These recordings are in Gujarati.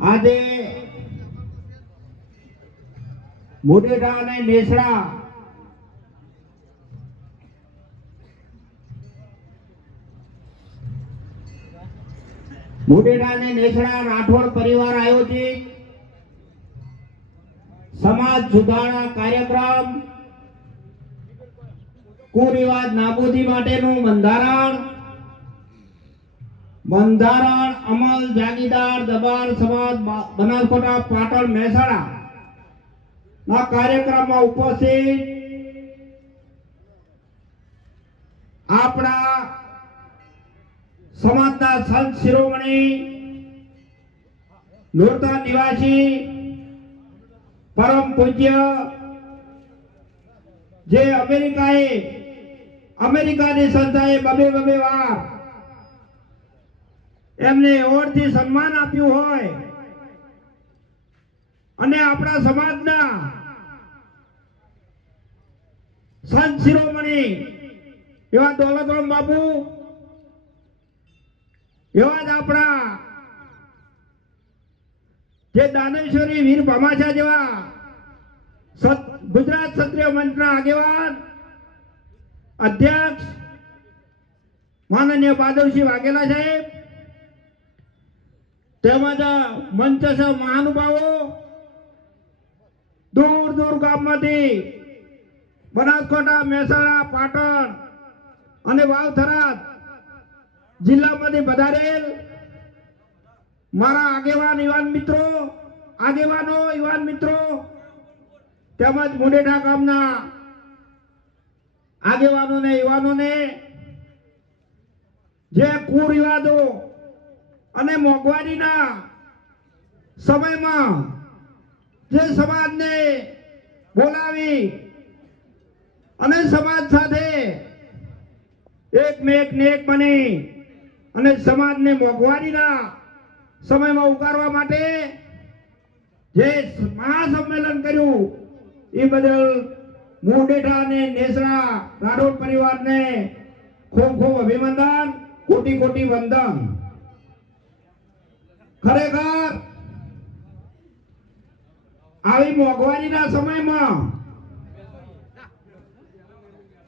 આજે મોડેરા અને નેસડા મોઢેરા અને નેસડા રાઠોડ પરિવાર આયોજિત સમાજ સુધારણા કાર્યક્રમ કુરિવાજ નાબૂદી માટેનું બંધારણ બંધારણ, અમલ જાગીદાર દબાણ, સમાજ બનાસકોટા પાટણ, મહેસાણા ના કાર્યક્રમમાં ઉપસ્થિત આપણા સમાજના સંત શિરોમણી, નૂરતા નિવાસી, પરમ પૂજ્ય, જે અમેરિકાએ, અમેરિકાની સંસ્થાએ બબે બબે વાર એમને એવોર્ડથી સન્માન આપ્યું હોય. અને આપણા સમાજના સંત શિરોમણી એવા દોલતરામ બાપુ, એવા જ આપણા જે દાનેશ્વરી વીર ભામાશા જેવા ગુજરાત ક્ષત્રિય મંચના આગેવાન, અધ્યક્ષ, માનનીય બાદલસિંહ વાઘેલા સાહેબ તેમજ મંચસ્થ મહાનુભાવો. દૂર દૂર ગામમાંથી બનાસકાંઠા, મહેસાણા, પાટણ અને વાવથરા જિલ્લામાંથી પધારેલ મારા આગેવાન, યુવાન મિત્રો, આગેવાનો, યુવાન મિત્રો, તેમજ મુંડેઠા ગામના આગેવાનોને, યુવાનોને, જે કુરિવાજો અને મોંઘવારીના સમયમાં જે સમાજને બોલાવી અને સમાજ સાથે એક મેક નેક બની અને સમાજને મોંઘવારીના સમયમાં ઉગારવા માટે જે મહાસંમેલન કર્યું, એ બદલ મુંડેઠા અને નેસડા રાઠોડ પરિવારને ખૂબ ખૂબ અભિનંદન, કોટી કોટી વંદન. ખરેખર આવી મોંઘવારીના સમયમાં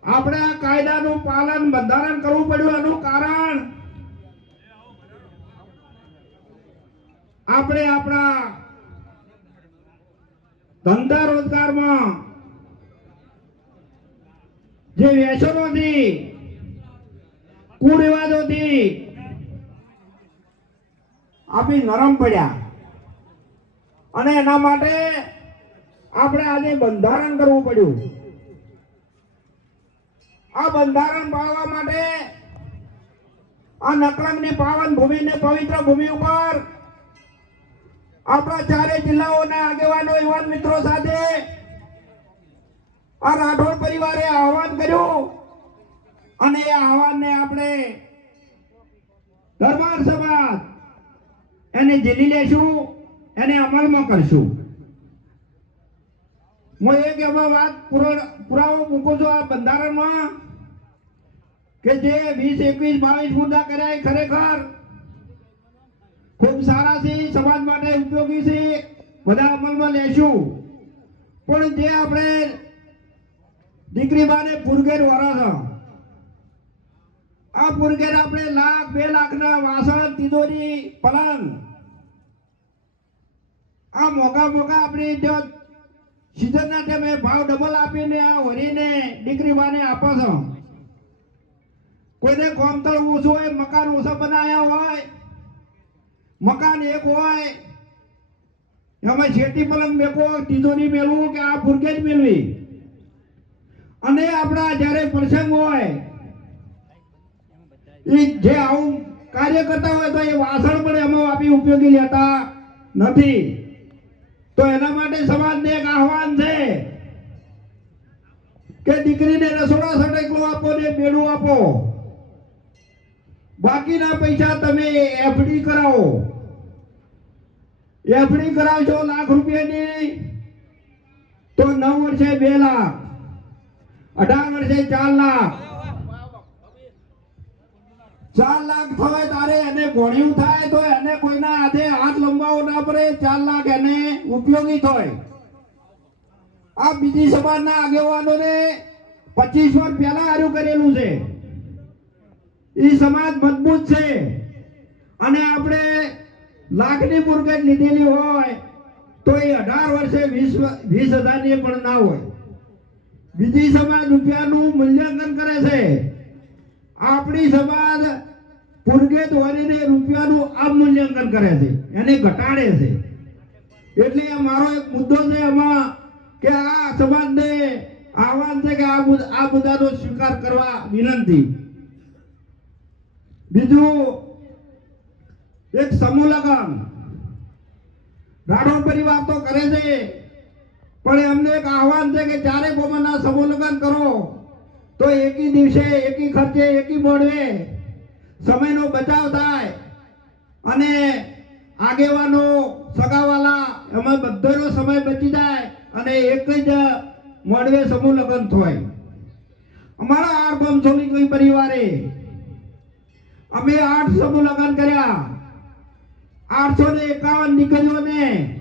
આપણે આ કાયદાનું પાલન બંધારણ કરવું પડ્યું એનું કારણ આપણે આપણા ધંધા રોજગારમાં જે વ્યસનોથી કુરિવાજોથી આપી નરમ પડ્યા. અને એના માટે આપણે આજે બંધારણ કરવું પડ્યું. આ બંધારણ પાળવા માટે આ નકલંગની પાવન ભૂમિને પવિત્ર ભૂમિ ઉપર આપણા ચારે જિલ્લાઓના આગેવાનો, યુવાન મિત્રો સાથે આ રાઠોડ પરિવારે આહવાન કર્યું. અને એ આહવાનને આપણે દરબાર સમાજ એને ઝીલી લેશું, એને અમલમાં કરશું. હું એક એવો વાત પુરો- પુરાવો મૂકું છું આ બંધારણમાં કે જે વીસ, એકવીસ, બાવીસ મુદ્દા કર્યા એ ખરેખર ખૂબ સારા છે, સમાજ માટે ઉપયોગી છે, બધા અમલમાં લેશું. પણ જે આપણે દીકરી બાને પૂરગેર વરસ આ પુરગેર આપણે લાખ, બે લાખના વાસણ તિજોરી પલંગ. આ મોગા મોગા આપણી જો સિઝનના ટાઈમે ભાવ ડબલ આપીને આ વરીને દીકરી બાને આપો છો. કોઈને કોમતળ ઓછું હોય, મકાન ઓછા બનાવ્યા હોય, મકાન એક હોય, એમાં શેતી પલંગ મેકો તિજોરી મેળવું કે આ ફુરકે જ મેળવી અને આપણા જ્યારે પ્રસંગ હોય જે આવું કાર્ય કરતા હોય તો એ વાસણ પણ એમાં આપી ઉપયોગી લેતા નથી. તો એના માટે સમાજને એક આહવાન છે કે દીકરીને રસોડા સટેકલું આપો ને બેડું આપો. બાકીના પૈસા તમે એફડી કરાવો. એફડી કરાવજો લાખ રૂપિયાની તો નવ વર્ષે બે લાખ, અઢાર વર્ષે ચાર લાખ ચાર લાખ થાય તારે, એને ભણ્યું થાય તો એને કોઈના હાથે હાથ લંબાવો ના પડે, ચાર લાખ એને ઉપયોગી થાય. આ બીજી સમાજના આગેવાનોને પચીસ વર્ષ પહેલા હારું કરેલું છે. એ સમાજ મજબૂત છે. અને આપણે લાખની મુરગટ લીધેલી હોય તો એ અઢાર વર્ષે વીસ વીસ હજારની પણ ના હોય. બીજી સમાજ રૂપિયાનું મૂલ્યાંકન કરે છે. આપણી સમાજ પુરગેત વરીને રૂપિયાનું અવમૂલ્યાંકન કરે છે. એને ઘટાડે છે. એટલે મારો એક મુદ્દો છે એમાં કે આ સમાજને આહવાન છે કે આ મુદ્દાનો સ્વીકાર કરવા વિનંતી. બીજું, એક સમૂહ લગન. રાઠોડ પરિવાર તો કરે છે, પણ એમને એક આહવાન છે કે ચારે કોમના સમૂહ લગન કરો, તો એકી દિવસે એકી ખર્ચે એકી મોડવે સમયનો બચાવ થાય. અને આગેવાનો, સગાવાલા, એમાં બધાનો સમય બચી જાય અને એક જ મોડવે સમૂહ લગ્ન થાય. અમારા આઠ કોઈ પરિવારે. અમે આઠ સમૂહ લગ્ન કર્યા. આઠસો ને એકાવન દીકરીઓને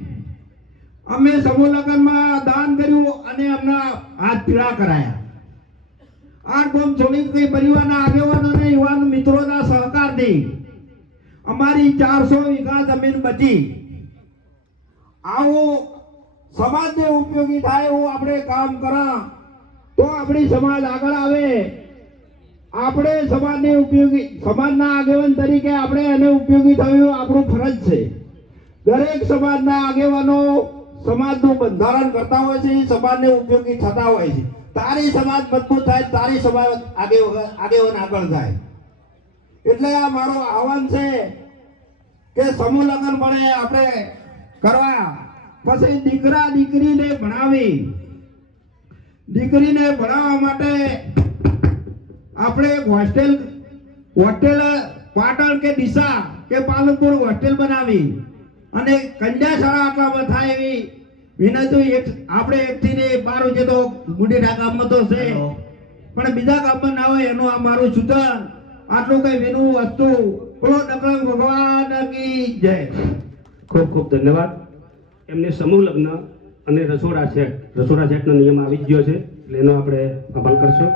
અમે સમૂહ લગ્નમાં દાન કર્યું અને એમના હાથ પીળા કરાયા. આઠ કઈ પરિવારના આગેવાનોને યુવાન મિત્રોના સહકારથી અમારી ચારસો વીઘા જમીન બચી આવું સમાજને ઉપયોગી થાય એવું આપણે કામ કરા. તો આપણી સમાજ આગળ આવે. આપણે સમાજને ઉપયોગી, સમાજના આગેવાન તરીકે આપણે એને ઉપયોગી થયું આપણું ફરજ છે. દરેક સમાજના આગેવાનો સમાજનું બંધારણ કરતા હોય છે સમાજને ઉપયોગી થતા હોય છે. તારી સમાજ મજબૂત થાય, તારી સમાજ આગેવાન આગળ થાય એટલે આ મારો આહવાન છે કે સમૂહ લગ્ન પણ આપણે કરવા. પછી દીકરા દીકરીને ભણાવી. દીકરીને ભણાવવા માટે આપણે એક હોસ્ટેલ હોટેલ પાટણ કે ડીસા કે પાલનપુર હોસ્ટેલ બનાવી. અને કન્યા શાળા આટલામાં થાય એવી વિનંતી એક આપણે એકથી ને બાર છે તો મોટી ગામમાં તો છે. પણ બીજા ગામમાં ના હોય એનું આ મારું સૂચન. આટલું કઈ વિનું હતું બોલો નકરંગ ભગવાન કી જય. ખૂબ ખૂબ ધન્યવાદ. એમને સમૂહ લગ્ન અને રસોડા સેટ. રસોડા સેટનો નિયમ આવી ગયો છે, એટલે એનો આપણે અમલ કરશું.